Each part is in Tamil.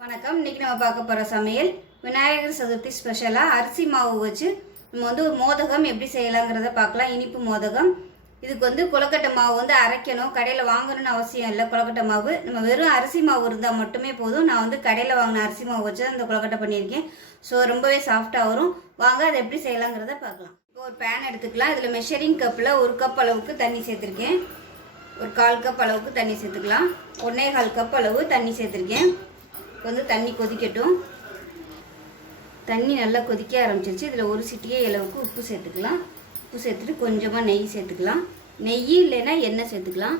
வணக்கம். இன்னைக்கு நம்ம பார்க்க போகிற சமையல் விநாயகர் சதுர்த்தி ஸ்பெஷலாக அரிசி மாவு வச்சு நம்ம ஒரு மோதகம் எப்படி செய்யலாங்கிறத பார்க்கலாம். இனிப்பு மோதகம். இதுக்கு கொழுக்கட்டை மாவு அரைக்கணும், கடையில் வாங்கணும்னு அவசியம் இல்லை. கொழுக்கட்டை மாவு நம்ம வெறும் அரிசி மாவு இருந்தால் மட்டுமே போதும். நான் கடையில் வாங்கின அரிசி மாவு வச்சு அந்த கொழுக்கட்டை பண்ணியிருக்கேன். ஸோ ரொம்பவே சாஃப்டாக வரும். வாங்க அதை எப்படி செய்யலாங்கிறத பார்க்கலாம். இப்போ ஒரு பேன் எடுத்துக்கலாம். இதில் மெஷரிங் கப்பில் 1 கப் அளவுக்கு தண்ணி சேர்த்துருக்கேன். ஒரு 1/4 கப் அளவுக்கு தண்ணி சேர்த்துக்கலாம். 1/4 கப் அளவு தண்ணி சேர்த்துருக்கேன். இப்போ தண்ணி கொதிக்கட்டும். தண்ணி நல்லா கொதிக்க ஆரம்பிச்சிருச்சு. இதில் ஒரு சிட்டிகை அளவுக்கு உப்பு சேர்த்துக்கலாம். உப்பு சேர்த்துட்டு கொஞ்சமாக நெய் சேர்த்துக்கலாம். நெய் இல்லைன்னா எண்ணெய் சேர்த்துக்கலாம்.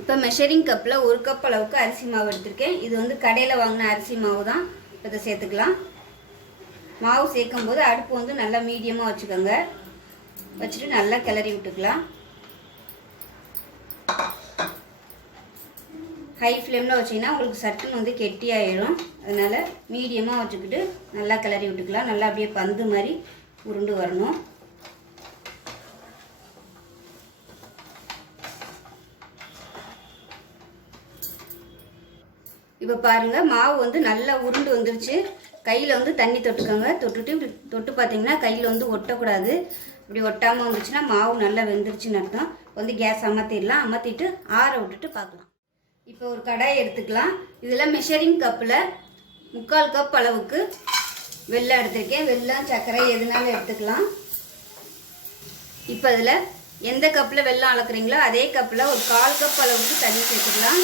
இப்போ மெஷரிங் கப்பில் 1 கப் அளவுக்கு அரிசி மாவு எடுத்திருக்கேன். இது கடையில் வாங்கின அரிசி மாவு தான். இதை சேர்த்துக்கலாம். மாவு சேர்க்கும் போது அடுப்பு நல்லா மீடியமாக வச்சுக்கோங்க. வச்சுட்டு நல்லா கிளறி விட்டுக்கலாம். ஹை ஃப்ளேமில் வச்சிங்கன்னா உங்களுக்கு சட்டுன்னு கெட்டியாயிடும். அதனால் மீடியமாக வச்சுக்கிட்டு நல்லா கிளறி விட்டுக்கலாம். நல்லா அப்படியே பந்து மாதிரி உருண்டு வரணும். இப்போ பாருங்கள், மாவு நல்லா உருண்டு வந்துருச்சு. கையில் தண்ணி தொட்டுக்கோங்க. தொட்டு பார்த்தீங்கன்னா கையில் ஒட்டக்கூடாது. இப்படி ஒட்டாமல் வந்துச்சுன்னா மாவு நல்லா வெந்துருச்சுன்னு அர்த்தம். கேஸ் அமர்த்திடலாம். அமர்த்திட்டு ஆற விட்டுட்டு பார்க்கலாம். இப்போ ஒரு கடாய் எடுத்துக்கலாம். இதில் மெஷரிங் கப்பில் 3/4 கப் அளவுக்கு வெல்லம் எடுத்திருக்கேன். வெல்லம் சர்க்கரை எதுனாலும் எடுத்துக்கலாம். இப்போ இதில் எந்த கப்பில் வெல்லம் அளக்குறீங்களோ அதே கப்பில் ஒரு 1/4 கப் அளவுக்கு தண்ணி சேர்த்துக்கலாம்.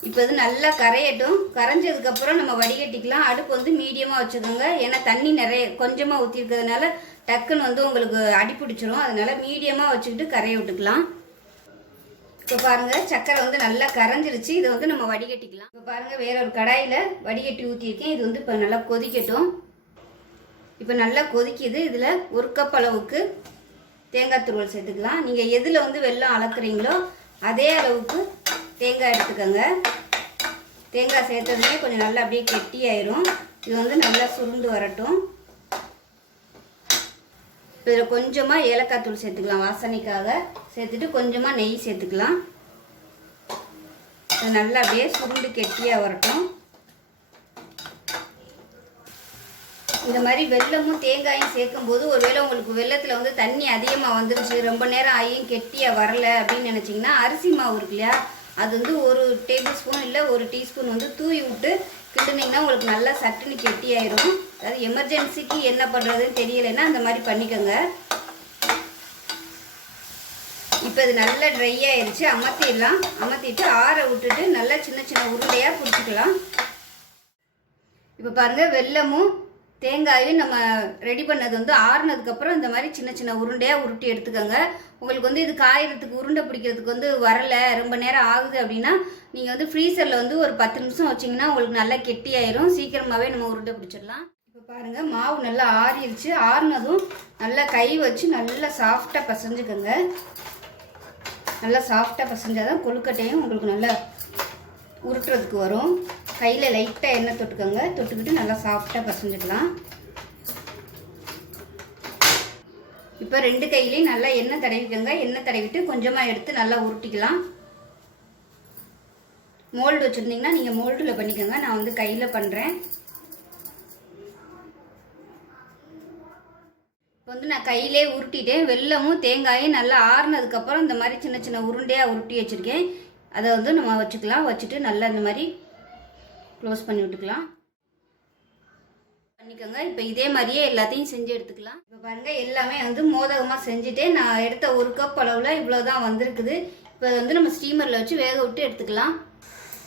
இப்போ இது நல்லா கரையட்டும். கரைஞ்சதுக்கப்புறம் நம்ம வடிகட்டிக்கலாம். அடுப்பு மீடியமாக வச்சுக்கோங்க. ஏன்னா தண்ணி நிறைய கொஞ்சமாக ஊற்றிருக்கிறதுனால டக்குன்னு உங்களுக்கு அடி பிடிச்சிரும். அதனால் மீடியமாக வச்சுக்கிட்டு கரைய விட்டுக்கலாம். இப்போ பாருங்கள், சக்கரை நல்லா கரைஞ்சிருச்சு. இதை நம்ம வடிகட்டிக்கலாம். இப்போ பாருங்கள், வேற ஒரு கடாயில் வடிகட்டி ஊற்றிருக்கேன். இது இப்போ நல்லா கொதிக்கட்டும். இப்போ நல்லா கொதிக்குது. இதில் 1 கப் அளவுக்கு தேங்காய் துருவல் சேர்த்துக்கலாம். நீங்கள் எதில் வெல்லம் அளக்குறீங்களோ அதே அளவுக்கு தேங்காய் எடுத்துக்கோங்க. தேங்காய் சேர்த்ததுமே கொஞ்சம் நல்லா அப்படியே கெட்டியாயிரும். இது நல்லா சுருண்டு வரட்டும். இப்போ இதில் கொஞ்சமாக ஏலக்காய் தூள் சேர்த்துக்கலாம். வாசனைக்காக சேர்த்துட்டு கொஞ்சமாக நெய் சேர்த்துக்கலாம். இது நல்லா அப்படியே சுருண்டு கெட்டியாக வரட்டும். இந்த மாதிரி வெல்லமும் தேங்காயும் சேர்க்கும்போது ஒருவேளை உங்களுக்கு வெல்லத்தில் தண்ணி அதிகமாக வந்துருச்சு, ரொம்ப நேரம் ஆகியும் கெட்டியாக வரலை அப்படின்னு நினச்சிங்கன்னா அரிசி மாவு இருக்கு இல்லையா, அது 1 டேபிள் ஸ்பூன் இல்லை 1 டீஸ்பூன் தூவி விட்டு கிட்டுனீங்கன்னா உங்களுக்கு நல்லா சட்டுன்னு கெட்டியாயிரும். அதாவது எமர்ஜென்சிக்கு என்ன பண்ணுறதுன்னு தெரியலைன்னா அந்த மாதிரி பண்ணிக்கோங்க. இப்போ இது நல்லா ட்ரை ஆயிடுச்சு. அமர்த்திடலாம். அமர்த்திட்டு ஆற விட்டுட்டு நல்லா சின்ன சின்ன உருண்டையாக பிடிச்சிக்கலாம். இப்போ பாருங்கள், வெல்லமும் தேங்காயும் நம்ம ரெடி பண்ணது ஆறுனதுக்கப்புறம் இந்த மாதிரி சின்ன சின்ன உருண்டையாக உருட்டி எடுத்துக்கோங்க. உங்களுக்கு இது காயறதுக்கு உருண்டை பிடிக்கிறதுக்கு வரலை, ரொம்ப நேரம் ஆகுது அப்படின்னா நீங்கள் ஃப்ரீசரில் ஒரு 10 நிமிஷம் வச்சிங்கன்னா உங்களுக்கு நல்லா கெட்டியாயிரும். சீக்கிரமாகவே நம்ம உருண்டை பிடிச்சிடலாம். இப்போ பாருங்கள், மாவு நல்லா ஆறிடுச்சு. ஆறுனதும் நல்லா கை வச்சு நல்லா சாஃப்டாக பசைஞ்சுக்கோங்க. நல்லா சாஃப்டாக பசைஞ்சாதான் கொழுக்கட்டையும் உங்களுக்கு நல்லா உருட்டுறதுக்கு வரும். கையில் லைட்டாக எண்ணெய் தொட்டுக்கோங்க. தொட்டுக்கிட்டு நல்லா சாஃப்டாக பசைஞ்சுக்கலாம். இப்போ 2 கையிலையும் நல்லா எண்ணெய் தடவிக்கோங்க. எண்ணெய் தடவிட்டு கொஞ்சமாக எடுத்து நல்லா உருட்டிக்கலாம். மோல்டு வச்சுருந்தீங்கன்னா நீங்கள் மோல்டில் பண்ணிக்கோங்க. நான் கையில் பண்ணுறேன். இப்போ நான் கையிலே உருட்டிட்டேன். வெல்லமும் தேங்காயும் நல்லா ஆறுனதுக்கப்புறம் இந்த மாதிரி சின்ன சின்ன உருண்டையாக உருட்டி வச்சுருக்கேன். அதை நம்ம வச்சுக்கலாம். வச்சுட்டு நல்லா இந்த மாதிரி க்ளோஸ் பண்ணி விட்டுக்கலாம். பண்ணிக்கோங்க. இப்போ இதே மாதிரியே எல்லாத்தையும் செஞ்சு எடுத்துக்கலாம். இப்போ பாருங்கள், எல்லாமே மோதகமாக செஞ்சுட்டேன். நான் எடுத்த 1 கப் அளவில் இவ்வளோ தான் வந்திருக்குது. இப்போ நம்ம ஸ்டீமரில் வச்சு வேக விட்டு எடுத்துக்கலாம்.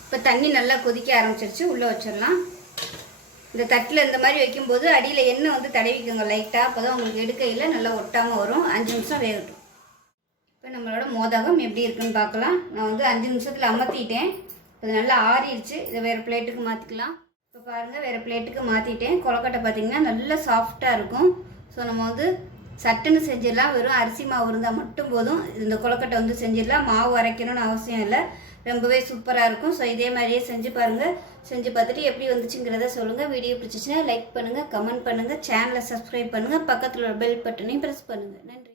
இப்போ தண்ணி நல்லா கொதிக்க ஆரம்பிச்சிருச்சு. உள்ளே வச்சிடலாம். இந்த தட்டில் இந்த மாதிரி வைக்கும்போது அடியில் எண்ணெய் தடவிக்கோங்க லைட்டாக. அப்போ தான் உங்களுக்கு எடுக்கையில் நல்லா ஒட்டாமல் வரும். 5 நிமிஷம் வேகட்டும். இப்போ நம்மளோட மோதகம் எப்படி இருக்குன்னு பார்க்கலாம். நான் 5 நிமிஷத்தில் அமர்த்திட்டேன். இது நல்லா ஆறிடுச்சு. இதை வேறு பிளேட்டுக்கு மாற்றிக்கலாம். இப்போ பாருங்கள், வேறு பிளேட்டுக்கு மாற்றிட்டேன். கொழுக்கட்டை பார்த்திங்கன்னா நல்லா சாஃப்டாக இருக்கும். ஸோ நம்ம சட்டுன்னு செஞ்சிடலாம். வெறும் அரிசி மாவு இருந்தால் மட்டும் போதும். இந்த கொழுக்கட்டை செஞ்சிடலாம். மாவு அரைக்கணும்னு அவசியம் இல்லை. ரொம்பவே சூப்பராக இருக்கும். ஸோ இதே மாதிரியே செஞ்சு பாருங்கள். செஞ்சு பார்த்துட்டு எப்படி வந்துச்சுங்கிறத சொல்லுங்கள். வீடியோ பிடிச்சிச்சுன்னா லைக் பண்ணுங்கள், கமெண்ட் பண்ணுங்கள், சேனலை சப்ஸ்கிரைப் பண்ணுங்கள், பக்கத்தில் உள்ள பெல் பட்டனையும் ப்ரெஸ் பண்ணுங்கள். நன்றி.